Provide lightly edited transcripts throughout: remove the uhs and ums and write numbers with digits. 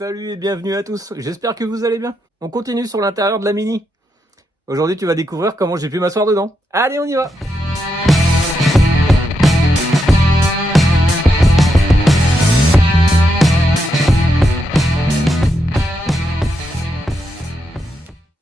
Salut et bienvenue à tous, j'espère que vous allez bien. On continue sur l'intérieur de la Mini. Aujourd'hui tu vas découvrir comment j'ai pu m'asseoir dedans. Allez, on y va.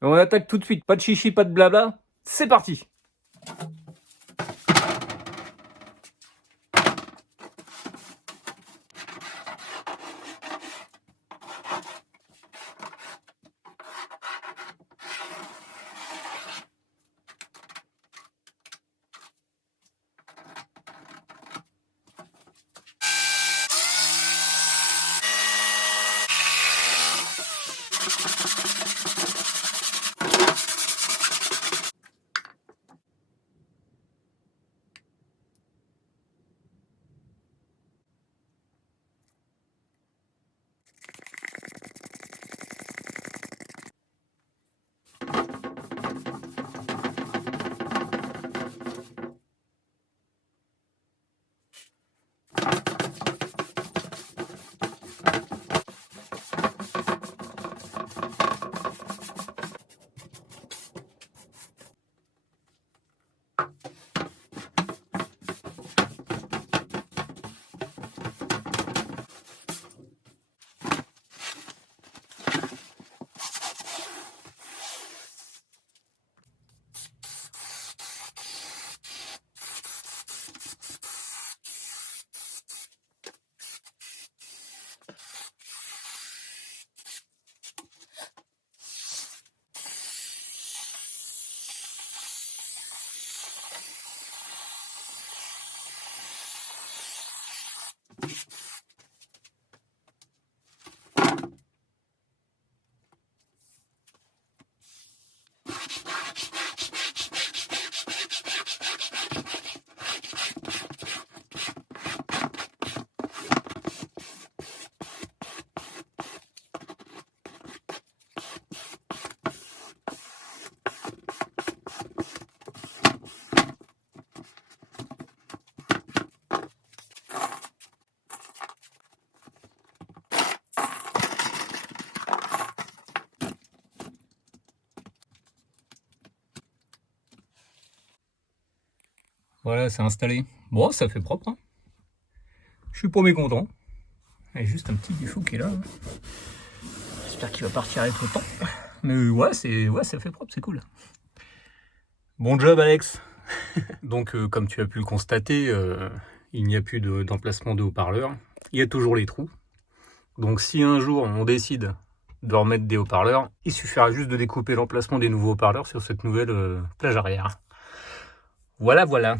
On attaque tout de suite, pas de chichi, pas de blabla, c'est parti. Voilà, c'est installé. Bon, ça fait propre, hein. Je suis pas mécontent. Il y a juste un petit défaut qui est là. J'espère qu'il va partir avec le temps. Mais ouais, ça fait propre, c'est cool. Bon job, Alex. Donc, comme tu as pu le constater, il n'y a plus d'emplacement de haut-parleurs. Il y a toujours les trous. Donc, si un jour on décide de remettre des haut-parleurs, il suffira juste de découper l'emplacement des nouveaux haut-parleurs sur cette nouvelle plage arrière. Voilà, voilà.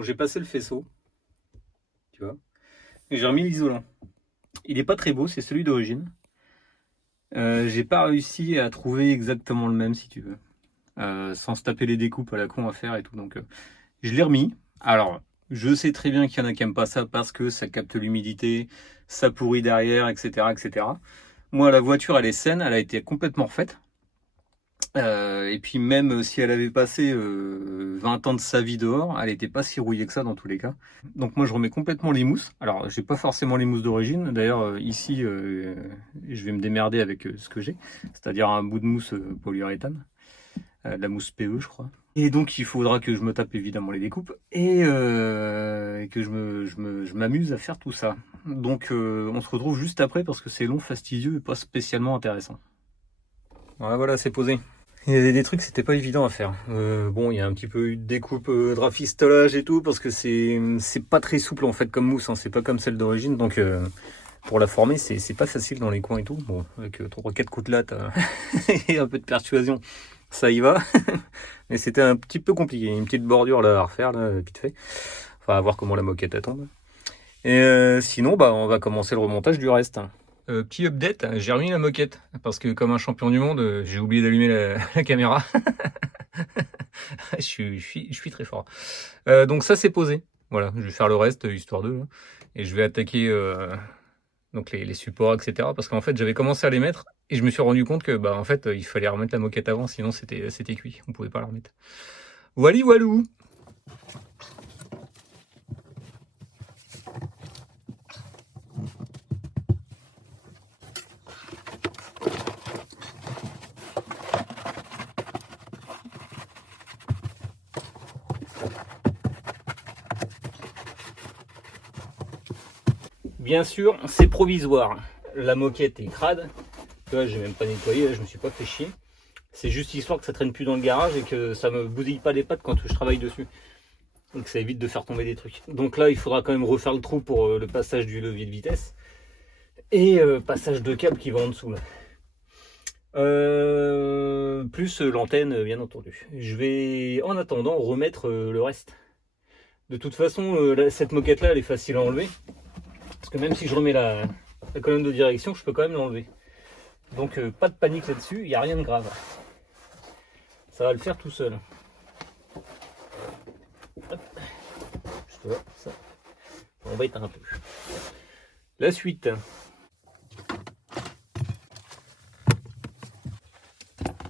Bon, j'ai passé le faisceau, tu vois, et j'ai remis l'isolant. Il est pas très beau, c'est celui d'origine. J'ai pas réussi à trouver exactement le même, si tu veux, sans se taper les découpes à la con à faire et tout. Donc, je l'ai remis. Alors, je sais très bien qu'il y en a qui n'aiment pas ça parce que ça capte l'humidité, ça pourrit derrière, etc., etc. Moi, la voiture, elle est saine, elle a été complètement refaite. Et puis même si elle avait passé 20 ans de sa vie dehors, elle n'était pas si rouillée que ça dans tous les cas. Donc moi je remets complètement les mousses. Alors j'ai pas forcément les mousses d'origine. D'ailleurs ici je vais me démerder avec ce que j'ai, c'est-à-dire un bout de mousse polyuréthane, de la mousse PE je crois. Et donc il faudra que je me tape évidemment les découpes et que je m'amuse à faire tout ça. Donc on se retrouve juste après parce que c'est long, fastidieux et pas spécialement intéressant. Voilà, c'est posé. Il y avait des trucs, c'était pas évident à faire. Bon, il y a un petit peu eu de découpe, de rafistolage et tout, parce que c'est pas très souple en fait comme mousse, hein, c'est pas comme celle d'origine, donc pour la former, c'est pas facile dans les coins et tout. Bon, avec 3-4 côtelettes et un peu de persuasion, ça y va. Mais c'était un petit peu compliqué, une petite bordure là à refaire, là, vite fait. Enfin, à voir comment la moquette elle tombe. Et sinon, bah, on va commencer le remontage du reste. Petit update, j'ai remis la moquette parce que comme un champion du monde, j'ai oublié d'allumer la caméra. je suis très fort. Donc ça c'est posé. Voilà, je vais faire le reste histoire de. Et je vais attaquer donc les supports, etc. Parce qu'en fait j'avais commencé à les mettre et je me suis rendu compte que bah en fait il fallait remettre la moquette avant, sinon c'était cuit. On pouvait pas la remettre. Wally walou. Bien sûr, c'est provisoire. La moquette est crade. Tu vois, j'ai même pas nettoyé, là, je me suis pas fait chier. C'est juste histoire que ça traîne plus dans le garage et que ça me bousille pas les pattes quand je travaille dessus. Donc ça évite de faire tomber des trucs. Donc là, il faudra quand même refaire le trou pour le passage du levier de vitesse. Et passage de câble qui va en dessous. Là. Plus l'antenne, bien entendu. Je vais, en attendant, remettre le reste. De toute façon, cette moquette-là, elle est facile à enlever. Parce que même si je remets la colonne de direction, je peux quand même l'enlever. Donc pas de panique là-dessus, il n'y a rien de grave. Ça va le faire tout seul. Hop. Juste là, ça. On va éteindre un peu. La suite.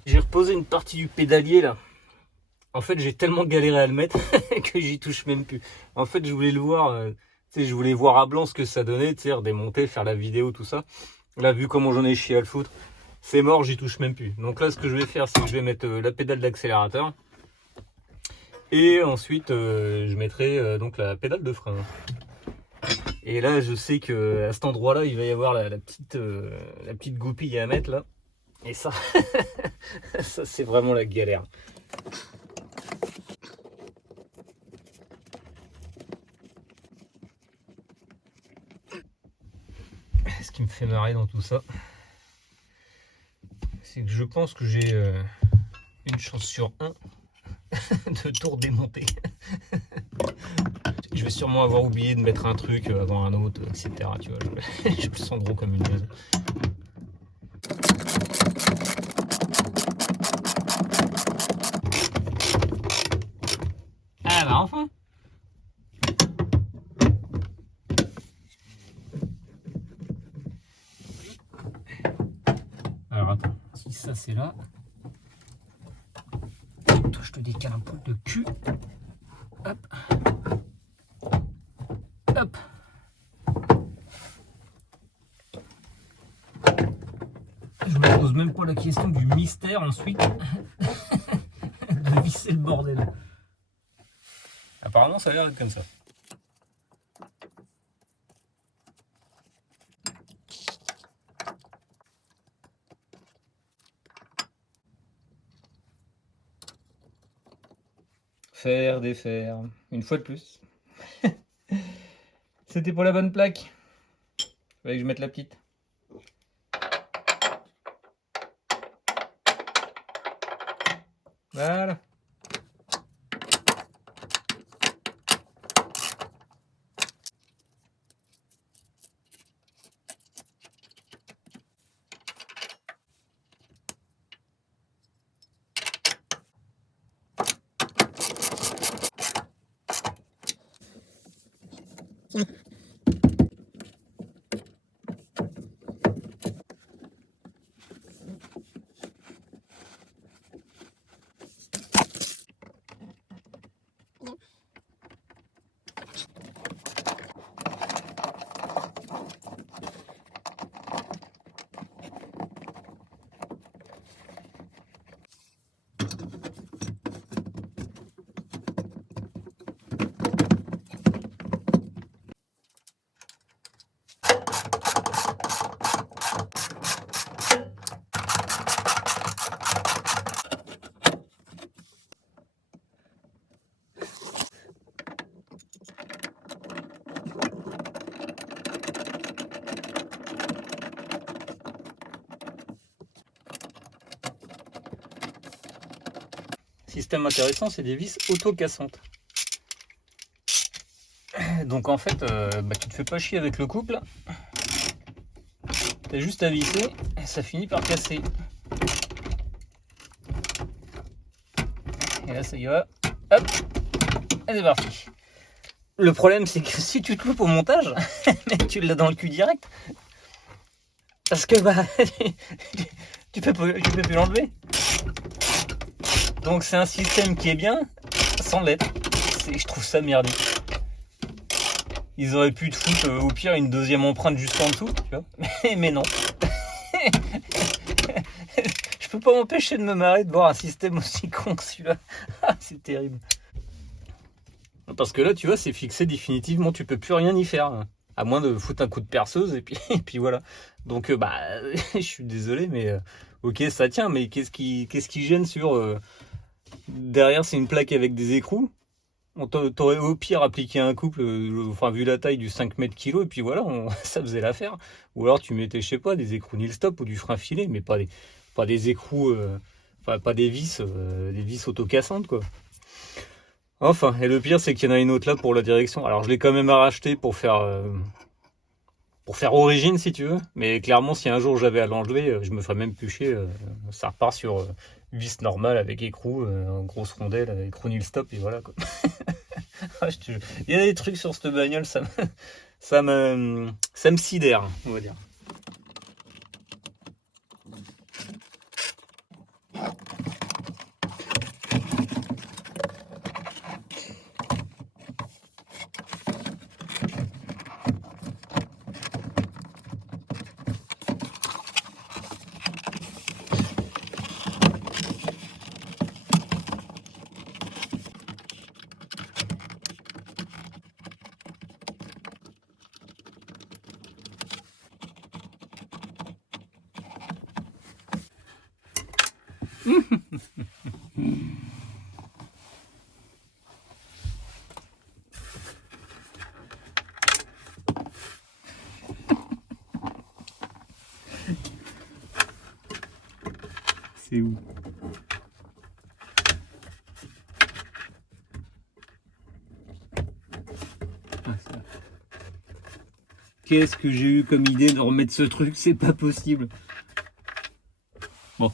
J'ai reposé une partie du pédalier là. En fait, j'ai tellement galéré à le mettre que j'y touche même plus. En fait, je voulais le voir, je voulais voir à blanc ce que ça donnait, redémonter, faire la vidéo, tout ça. Là, vu comment j'en ai chié à le foutre, c'est mort, j'y touche même plus. Donc là, ce que je vais faire, c'est que je vais mettre la pédale d'accélérateur. Et ensuite, je mettrai donc la pédale de frein. Et là, je sais que à cet endroit-là, il va y avoir la petite goupille à mettre là. Et ça, ça c'est vraiment la galère. Ce qui me fait marrer dans tout ça, c'est que je pense que j'ai une chance sur un de tout redémonter. Je vais sûrement avoir oublié de mettre un truc avant un autre, etc. Tu vois, je le sens gros comme une maison. Ah bah enfin. Alors attends, si ça c'est là. Toi je te décale un peu de cul. Hop. Hop. Je me pose même pas la question du mystère ensuite de visser le bordel. Apparemment ça a l'air d'être comme ça. Faire, défaire, une fois de plus. C'était pour la bonne plaque. Il fallait que je mette la petite. Voilà. Système intéressant, c'est des vis auto-cassantes. Donc en fait, tu te fais pas chier avec le couple. T'as juste à visser et ça finit par casser. Et là ça y va. Hop, et c'est parti. Le problème c'est que si tu te loupes au montage, tu l'as dans le cul direct. Parce que tu peux plus l'enlever. Donc c'est un système qui est bien, sans l'être. Je trouve ça merdique. Ils auraient pu te foutre au pire une deuxième empreinte juste en dessous, tu vois. Mais non. Je peux pas m'empêcher de me marrer de voir un système aussi con que celui-là. C'est terrible. Parce que là, tu vois, c'est fixé définitivement, tu peux plus rien y faire. À moins de foutre un coup de perceuse et puis voilà. Donc je suis désolé, mais ok, ça tient, mais qu'est-ce qui gêne sur derrière, c'est une plaque avec des écrous. On t'aurait au pire appliqué un couple, vu la taille du 5 mètres kg, et puis voilà, ça faisait l'affaire. Ou alors tu mettais, je sais pas, des écrous nil stop ou du frein filé, mais pas des écrous, pas des vis autocassantes, quoi. Enfin, et le pire, c'est qu'il y en a une autre là pour la direction. Alors je l'ai quand même racheté pour faire origine, si tu veux. Mais clairement, si un jour j'avais à l'enlever, je me ferais même plus chier. Ça repart sur vis normale avec écrou, grosse rondelle, écrou nil stop, et voilà, quoi. Il y a des trucs sur cette bagnole, ça me sidère, on va dire. C'est où? Qu'est-ce que j'ai eu comme idée de remettre ce truc? C'est pas possible. Bon.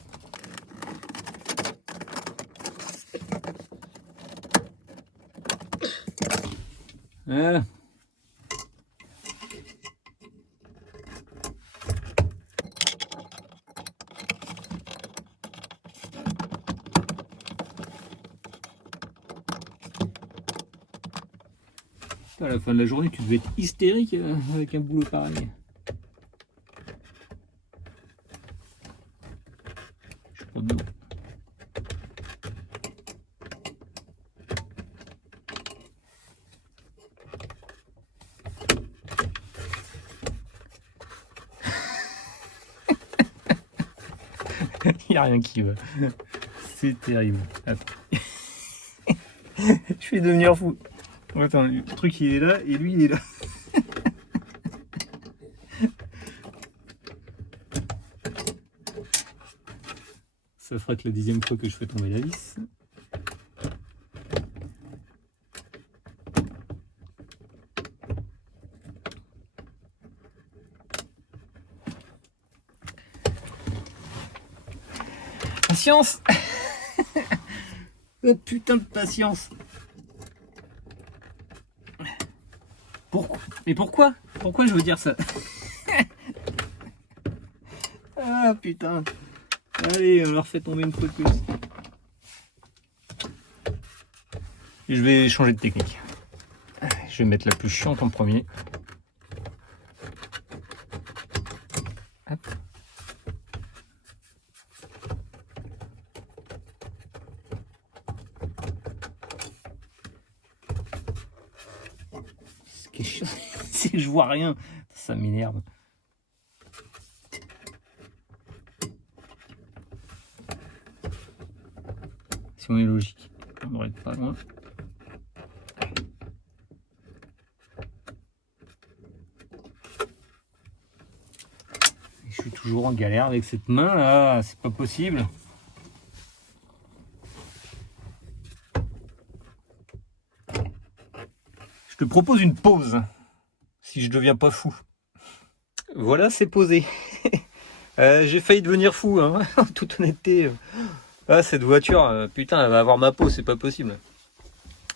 Voilà. À la fin de la journée, tu devais être hystérique avec un boulot pareil. Je crois bien. Il n'y a rien qui va. C'est terrible. Attends. Je vais devenir fou. Attends, le truc il est là et lui il est là. Ça fera que la 10e fois que je fais tomber la vis. Patience. Oh putain de patience. Pourquoi? Mais pourquoi? Pourquoi je veux dire ça? Ah putain. Allez, on leur fait tomber une fois de plus. Je vais changer de technique. Je vais mettre la plus chiante en premier. Hop. Ce qui est chiant, c'est que je vois rien. Ça m'énerve. Si on est logique, on devrait être pas loin. Je suis toujours en galère avec cette main là, c'est pas possible. te propose une pause, si je deviens pas fou. Voilà, c'est posé. J'ai failli devenir fou, hein, en toute honnêteté. Ah, cette voiture, putain, elle va avoir ma peau, c'est pas possible.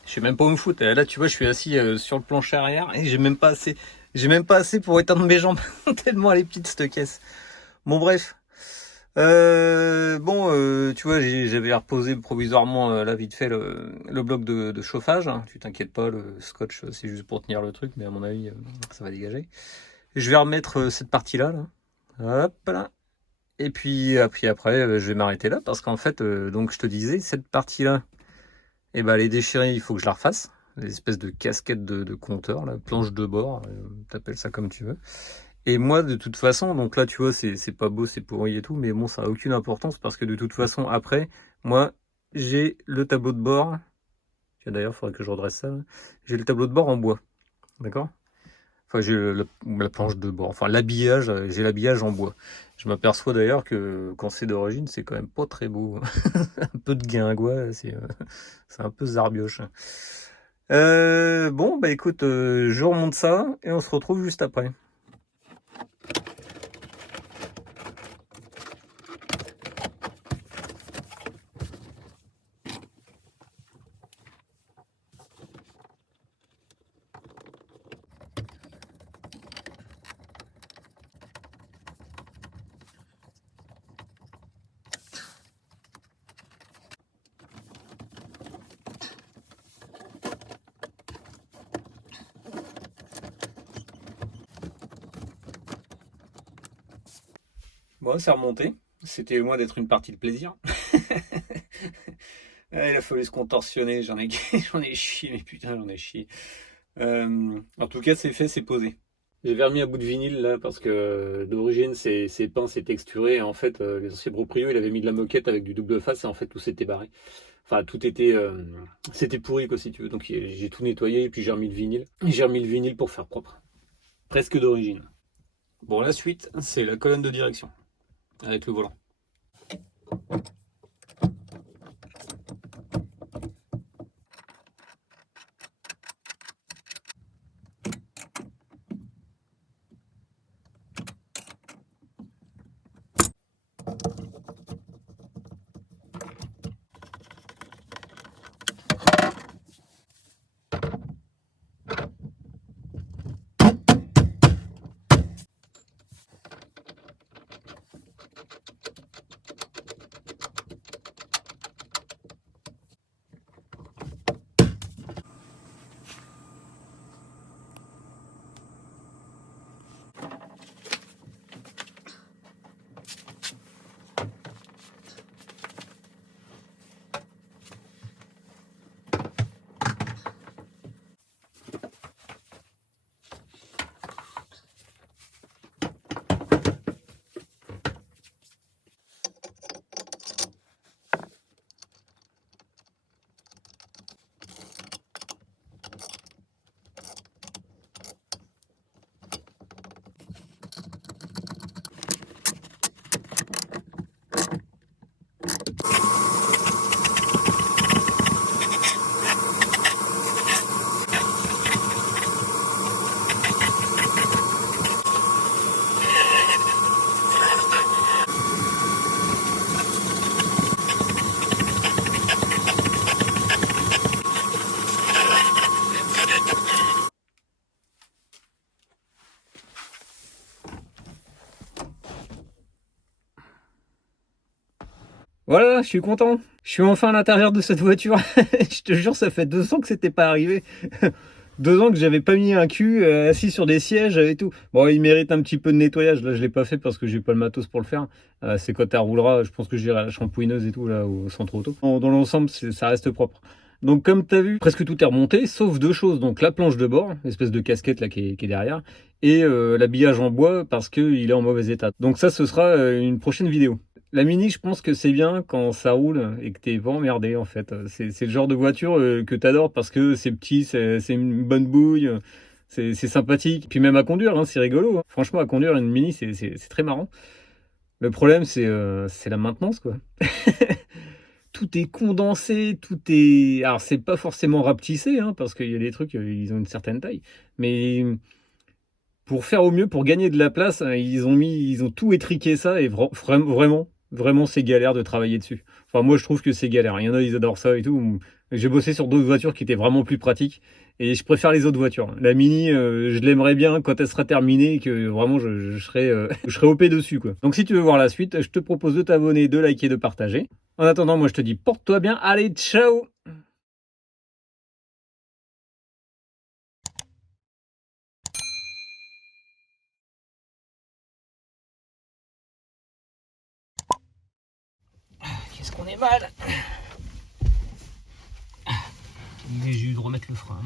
Je sais même pas où me foutre. Là, tu vois, je suis assis sur le plancher arrière et j'ai même pas assez pour étendre mes jambes, tellement elle est petite cette caisse. Bon, bref. Tu vois, j'avais reposé provisoirement là vite fait le bloc de chauffage. Hein. Tu t'inquiètes pas, le scotch c'est juste pour tenir le truc, mais à mon avis ça va dégager. Je vais remettre cette partie-là, là. Hop là. Et puis après, je vais m'arrêter là parce qu'en fait, donc je te disais, cette partie-là, elle est déchirée, il faut que je la refasse. L'espèce de casquette de compteur, la planche de bord, t'appelles ça comme tu veux. Et moi, de toute façon, donc là, tu vois, c'est pas beau, c'est pourri et tout, mais bon, ça a aucune importance parce que de toute façon, après, moi, j'ai le tableau de bord. D'ailleurs, il faudrait que je redresse ça. J'ai le tableau de bord en bois. D'accord? Enfin, j'ai la planche de bord. Enfin, l'habillage, j'ai l'habillage en bois. Je m'aperçois d'ailleurs que quand c'est d'origine, c'est quand même pas très beau. Un peu de guingois, c'est un peu zarbioche. Bon, bah écoute, je remonte ça et on se retrouve juste après. Bon, c'est remonté. C'était loin d'être une partie de plaisir. Il a fallu se contorsionner. J'en ai chié, mais putain, j'en ai chié. En tout cas, c'est fait, c'est posé. J'ai remis un bout de vinyle là parce que d'origine c'est peint, c'est texturé. Et en fait, les anciens proprios, il avait mis de la moquette avec du double face et en fait tout s'était barré. Enfin, tout était, c'était pourri quoi si tu veux. Donc j'ai tout nettoyé et puis j'ai remis le vinyle. J'ai remis le vinyle pour faire propre. Presque d'origine. Bon, la suite, c'est la colonne de direction avec le volant. Voilà, je suis content. Je suis enfin à l'intérieur de cette voiture. Je te jure, ça fait 2 ans que c'était pas arrivé. 2 ans que j'avais pas mis un cul assis sur des sièges et tout. Bon, il mérite un petit peu de nettoyage. Là, je l'ai pas fait parce que j'ai pas le matos pour le faire. C'est quand elle roulera, je pense que j'irai à la shampouineuse et tout, là, au centre auto. Dans l'ensemble, ça reste propre. Donc, comme tu as vu, presque tout est remonté, sauf 2 choses. Donc, la planche de bord, espèce de casquette là qui est derrière, et l'habillage en bois parce qu'il est en mauvais état. Donc, ça, ce sera une prochaine vidéo. La Mini, je pense que c'est bien quand ça roule et que t'es pas emmerdé en fait. C'est le genre de voiture que t'adores parce que c'est petit, c'est une bonne bouille, c'est sympathique. Puis même à conduire, hein, c'est rigolo. Hein. Franchement, à conduire une Mini, c'est très marrant. Le problème, c'est la maintenance, quoi. tout est condensé, tout est... Alors, c'est pas forcément rapetissé, hein, parce qu'il y a des trucs, ils ont une certaine taille. Mais pour faire au mieux, pour gagner de la place, hein, ils ont tout étriqué ça, et vraiment, c'est galère de travailler dessus. Enfin, moi, je trouve que c'est galère. Il y en a, ils adorent ça et tout. J'ai bossé sur d'autres voitures qui étaient vraiment plus pratiques, et je préfère les autres voitures. La Mini, je l'aimerais bien quand elle sera terminée, et que vraiment, je serai, je serai OP dessus, quoi. Donc, si tu veux voir la suite, je te propose de t'abonner, de liker, de partager. En attendant, moi, je te dis, porte-toi bien. Allez, ciao! Qu'est-ce qu'on est mal. Mais j'ai eu de remettre le frein.